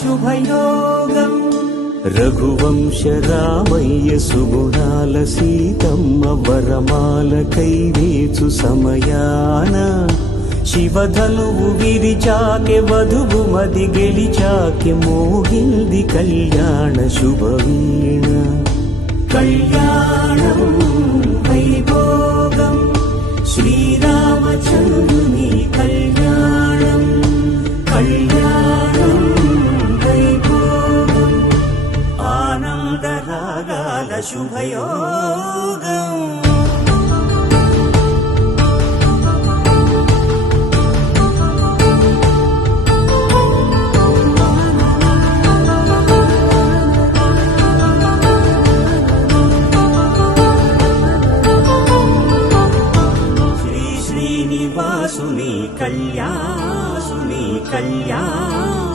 శుభయోగం రఘువంశ రామయ్య సుగుణాల సీతమ్మ వరమాల కైవేచు సమయాన శివధనువు విరిచాకె వధువు మది గెలిచాకె మోగింది కళ్యాణ శుభవీణ కళ్యాణం వైభోగం శ్రీరామచంద్రుని కళ్యాణం కళ్యాణం వైభోగం ఆనందరాగాల శుభయోగం శ్రీనివాసుని కళ్యాణ